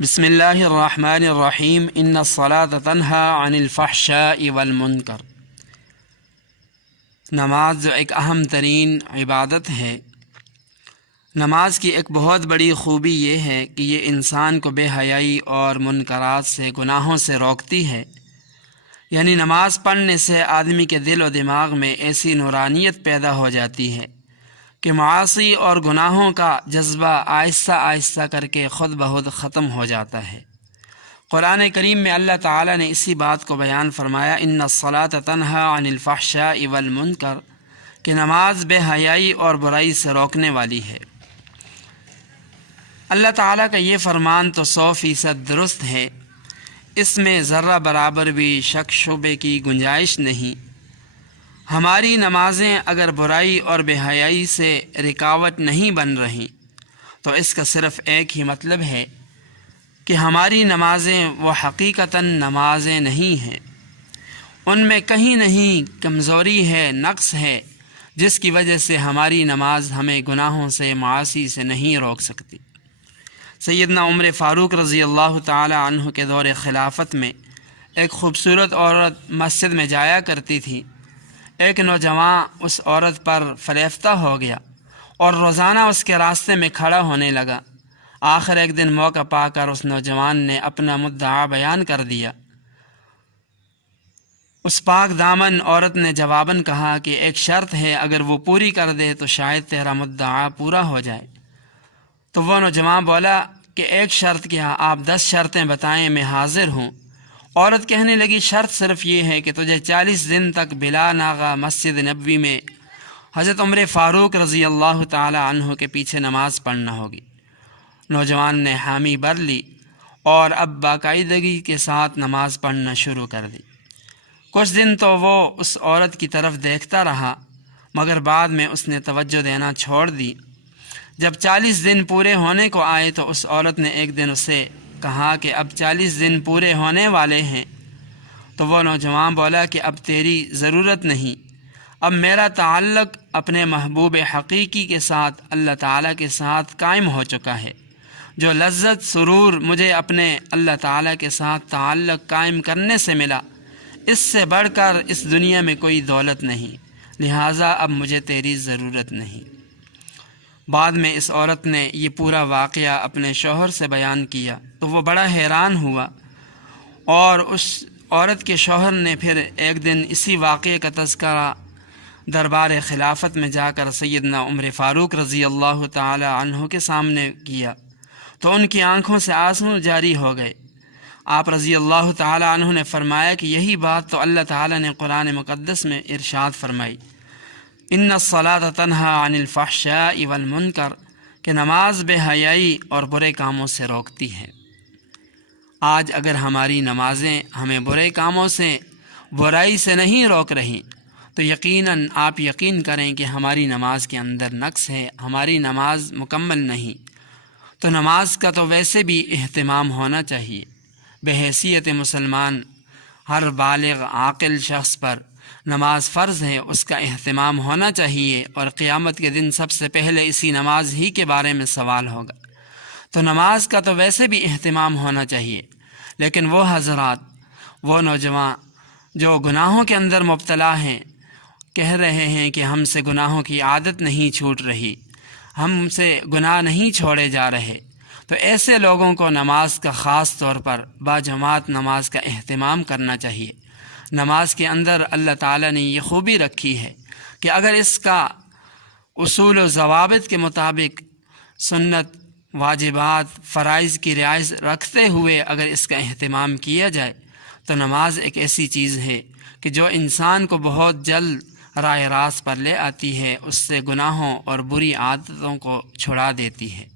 بسم اللہ الرحمن الرحیم ان الصلاۃ تنہی عن الفحشاء والمنکر۔ نماز جو ایک اہم ترین عبادت ہے، نماز کی ایک بہت بڑی خوبی یہ ہے کہ یہ انسان کو بے حیائی اور منکرات سے، گناہوں سے روکتی ہے۔ یعنی نماز پڑھنے سے آدمی کے دل و دماغ میں ایسی نورانیت پیدا ہو جاتی ہے کہ معاصی اور گناہوں کا جذبہ آہستہ آہستہ کر کے خود بخود ختم ہو جاتا ہے۔ قرآن کریم میں اللہ تعالیٰ نے اسی بات کو بیان فرمایا، ان الصلاۃ تنہی عن الفحشاء والمنکر، کہ نماز بے حیائی اور برائی سے روکنے والی ہے۔ اللہ تعالیٰ کا یہ فرمان تو 100% درست ہے، اس میں ذرہ برابر بھی شک شبے کی گنجائش نہیں۔ ہماری نمازیں اگر برائی اور بے حیائی سے رکاوٹ نہیں بن رہی تو اس کا صرف ایک ہی مطلب ہے کہ ہماری نمازیں وہ حقیقتاً نمازیں نہیں ہیں، ان میں کہیں نہیں کمزوری ہے، نقص ہے، جس کی وجہ سے ہماری نماز ہمیں گناہوں سے، معاصی سے نہیں روک سکتی۔ سیدنا عمر فاروق رضی اللہ تعالی عنہ کے دور خلافت میں ایک خوبصورت عورت مسجد میں جایا کرتی تھی۔ ایک نوجوان اس عورت پر فریفتہ ہو گیا اور روزانہ اس کے راستے میں کھڑا ہونے لگا۔ آخر ایک دن موقع پا کر اس نوجوان نے اپنا مدعا بیان کر دیا۔ اس پاک دامن عورت نے جواباً کہا کہ ایک شرط ہے، اگر وہ پوری کر دے تو شاید تیرا مدعا پورا ہو جائے۔ تو وہ نوجوان بولا کہ ایک شرط کیا، آپ 10 شرطیں بتائیں، میں حاضر ہوں۔ عورت کہنے لگی، شرط صرف یہ ہے کہ تجھے 40 دن تک بلا ناغہ مسجد نبوی میں حضرت عمر فاروق رضی اللہ تعالی عنہ کے پیچھے نماز پڑھنا ہوگی۔ نوجوان نے حامی بھر لی اور اب باقاعدگی کے ساتھ نماز پڑھنا شروع کر دی۔ کچھ دن تو وہ اس عورت کی طرف دیکھتا رہا، مگر بعد میں اس نے توجہ دینا چھوڑ دی۔ جب 40 دن پورے ہونے کو آئے تو اس عورت نے ایک دن اسے کہا کہ اب 40 دن پورے ہونے والے ہیں۔ تو وہ نوجوان بولا کہ اب تیری ضرورت نہیں، اب میرا تعلق اپنے محبوب حقیقی کے ساتھ، اللہ تعالیٰ کے ساتھ قائم ہو چکا ہے۔ جو لذت، سرور مجھے اپنے اللہ تعالیٰ کے ساتھ تعلق قائم کرنے سے ملا، اس سے بڑھ کر اس دنیا میں کوئی دولت نہیں، لہٰذا اب مجھے تیری ضرورت نہیں۔ بعد میں اس عورت نے یہ پورا واقعہ اپنے شوہر سے بیان کیا تو وہ بڑا حیران ہوا، اور اس عورت کے شوہر نے پھر ایک دن اسی واقعے کا تذکرہ دربار خلافت میں جا کر سیدنا عمر فاروق رضی اللہ تعالی عنہ کے سامنے کیا تو ان کی آنکھوں سے آنسو جاری ہو گئے۔ آپ رضی اللہ تعالی عنہ نے فرمایا کہ یہی بات تو اللہ تعالی نے قرآن مقدس میں ارشاد فرمائی، ان الصلاۃ تنہی عن الفحشاء والمنکر، کہ نماز بے حیائی اور برے کاموں سے روکتی ہے۔ آج اگر ہماری نمازیں ہمیں برے کاموں سے، برائی سے نہیں روک رہی تو یقیناً آپ یقین کریں کہ ہماری نماز کے اندر نقص ہے، ہماری نماز مکمل نہیں۔ تو نماز کا تو ویسے بھی اہتمام ہونا چاہیے۔ بحیثیت مسلمان ہر بالغ عاقل شخص پر نماز فرض ہے، اس کا اہتمام ہونا چاہیے، اور قیامت کے دن سب سے پہلے اسی نماز ہی کے بارے میں سوال ہوگا۔ تو نماز کا تو ویسے بھی اہتمام ہونا چاہیے، لیکن وہ حضرات، وہ نوجوان جو گناہوں کے اندر مبتلا ہیں، کہہ رہے ہیں کہ ہم سے گناہوں کی عادت نہیں چھوٹ رہی، ہم سے گناہ نہیں چھوڑے جا رہے، تو ایسے لوگوں کو نماز کا خاص طور پر باجماعت نماز کا اہتمام کرنا چاہیے۔ نماز کے اندر اللہ تعالیٰ نے یہ خوبی رکھی ہے کہ اگر اس کا اصول و ضوابط کے مطابق، سنت، واجبات، فرائض کی رعایت رکھتے ہوئے اگر اس کا اہتمام کیا جائے تو نماز ایک ایسی چیز ہے کہ جو انسان کو بہت جلد راہ راست پر لے آتی ہے، اس سے گناہوں اور بری عادتوں کو چھڑا دیتی ہے۔